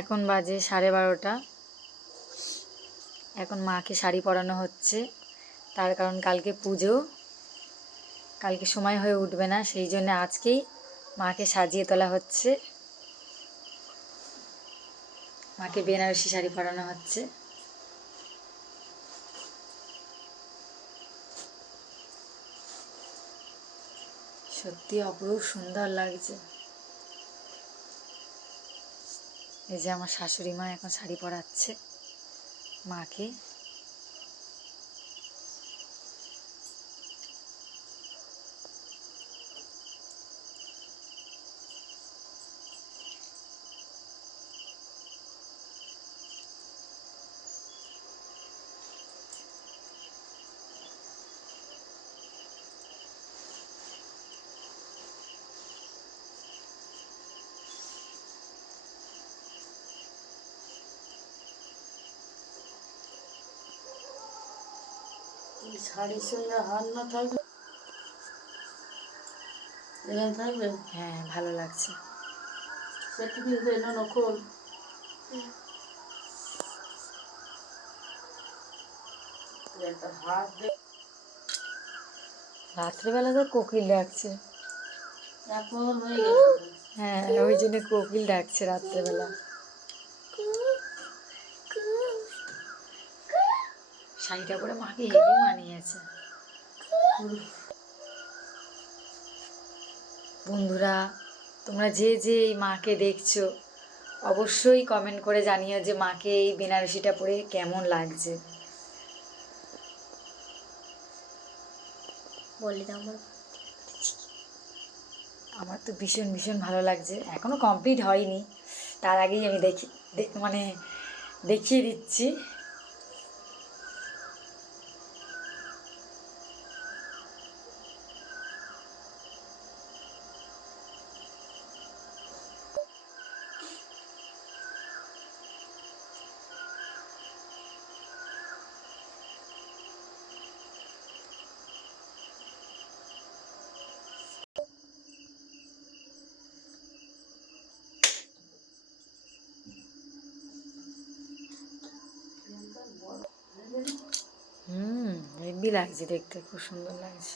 এখন বাজে সাড়ে বারোটা। এখন মাকে শাড়ি পরানো হচ্ছে। তার কারণ কালকে পুজো। কালকে সময় হয়ে উঠবে না, সেই জন্য আজকেই মাকে সাজিয়ে তোলা হচ্ছে। মাকে বেনারসি শাড়ি পরানো হচ্ছে। সত্যি অপরূপ সুন্দর লাগছে। এই যে আমার শাশুড়ি মা এখন শাড়ি পরাচ্ছে মাকে এই শাড়ির সঙ্গে হার না থাকবে এখানে থাকবে? হ্যাঁ ভালো লাগছে। সেটি কিন্তু এলো রাত্রেবেলা তো কোকিল ডাকছে। হয়ে হ্যাঁ ওই জন্য কোকিল ডাকছে রাত্রেবেলা। শাড়িটা পরে মাকে হেভি মানিয়েছে। বন্ধুরা তোমরা যে যে এই মাকে দেখছ অবশ্যই কমেন্ট করে জানিও যে মাকে এই বেনারসিটা পরে কেমন লাগছে। বলে দাও আমার তো ভীষণ ভীষণ ভালো লাগছে। এখনও কমপ্লিট হয়নি। তার আগেই আমি দেখি মানে দেখিয়ে দিচ্ছি। হুম হেভি লাগছে দেখতে খুব সুন্দর লাগছে।